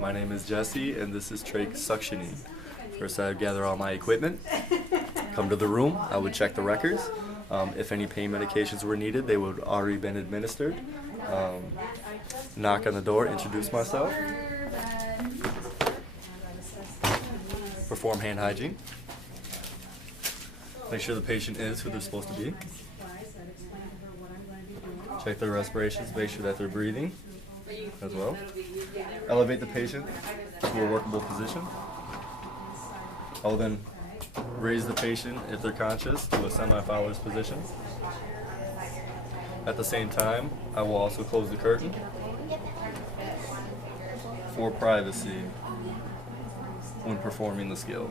My name is Jesse, and this is trach suctioning. First, I would gather all my equipment, come to the room, I would check the records. If any pain medications were needed, they would already been administered. Knock on the door, introduce myself, perform hand hygiene, make sure the patient is who they're supposed to be, check their respirations, make sure that they're breathing as well, elevate the patient to a workable position. I will then raise the patient, if they're conscious, to a semi-Fowler's position. At the same time, I will also close the curtain for privacy when performing the skill.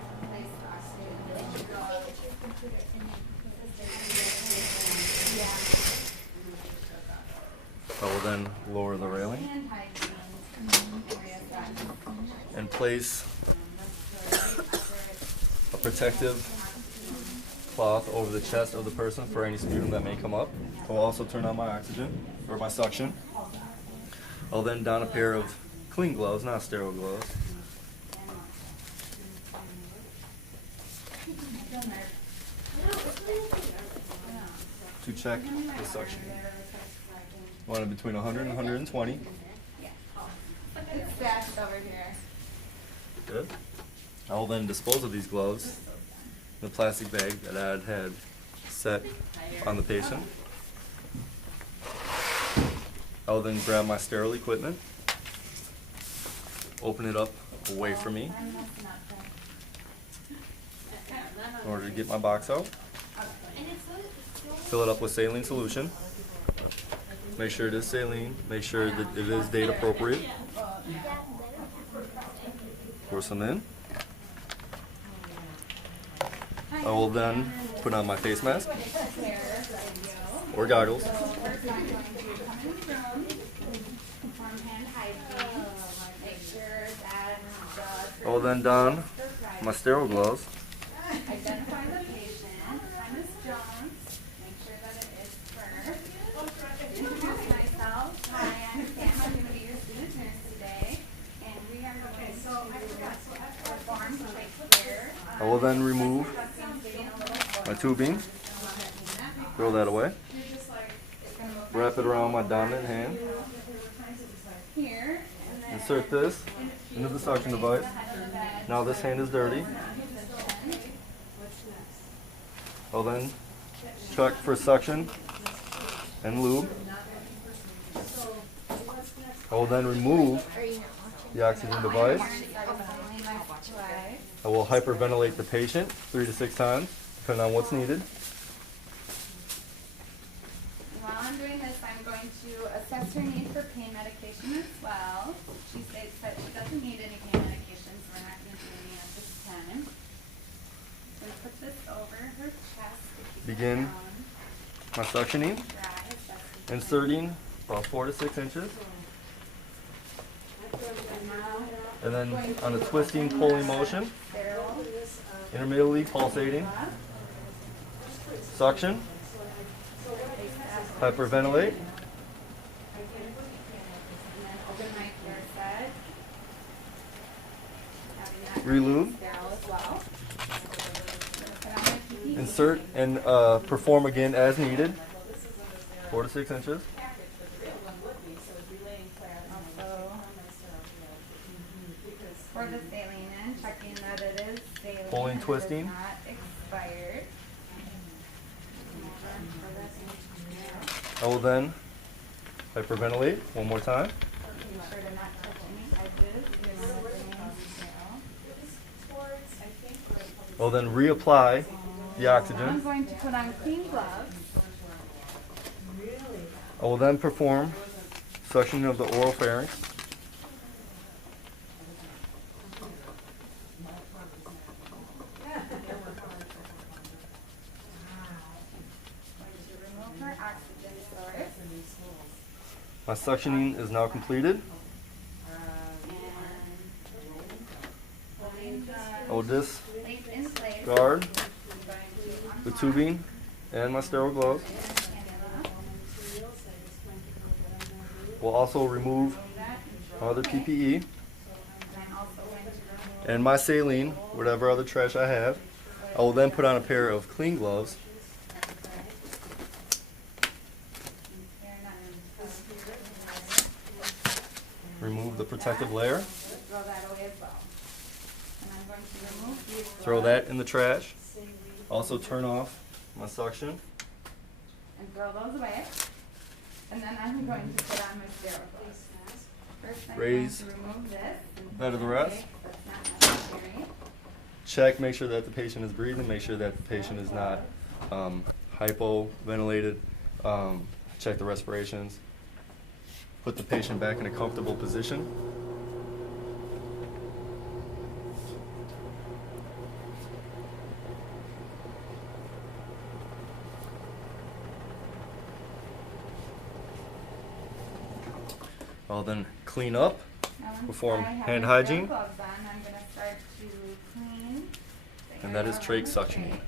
I will then lower the railing and place a protective cloth over the chest of the person for any sputum that may come up. I will also turn on my oxygen, or my suction. I'll then don a pair of clean gloves, not sterile gloves. To check the suction. I want it between 100 and 120. It's stashed over here. Good. I will then dispose of these gloves in the plastic bag that I had set on the patient. I will then grab my sterile equipment, open it up away from me in order to get my box out. Fill it up with saline solution. Make sure it is saline. Make sure that it is date appropriate. Pour some in. I will then put on my face mask or goggles. I will then don my sterile gloves. Identify the patient. I'm Ms. Jones. Make sure that it is her. Introduce myself. Hi, I'm Sam. I'm going to be your student nurse today. And we are going to perform trach care. I will then remove my tubing, throw that away, wrap it around my dominant hand, Here. insert this into the suction device. Now this hand is dirty. I'll then check for suction and lube. I will then remove the oxygen device. I will hyperventilate the patient 3 to 6 times, depending on what's needed. While I'm doing this, I'm going to assess her need for pain medication as well. She states that she doesn't need any pain medication, so we're not going to do any at this time. So we put this over her chest to keep Begin it down, my suctioning, dry as best we can. inserting about 4 to 6 inches. And then on a twisting, pulling motion, Sterile. intermittently pulsating, suction, hyperventilate, And then open my care set. Having that relube, sterile as well. Put on my PPE. insert and perform again as needed, 4 to 6 inches. Also, pour the saline in, checking that it is saline. Pulling, and it is twisting. not expired. I will then hyperventilate one more time. Make sure to not touch any edges. You want to remain sterile. I will then reapply the I'm oxygen. going to put on clean gloves. I will then perform suctioning of the oral pharynx. Remove her oxygen source. My suctioning is now completed. I will Place in place. discard the tubing and my sterile gloves. We'll also remove my other PPE. also going to remove. and my saline, whatever other trash I have. I will then put on a pair of clean gloves. Remove the protective layer. Throw that away as well. And I'm going to remove these Throw gloves that in the trash. Also turn off my suction. and throw those away. And then I'm going to put on my sterile gloves. First, I'm Raise going to remove this. better the rest. That's not necessary. Check, make sure that the patient is breathing, make sure that the patient is not hypoventilated. Check the respirations. Put the patient back in a comfortable position. I'll then clean up, Now, once perform I have hand my hygiene, sterile gloves on, I'm going to start to clean the and that is area trach around the suctioning. trach.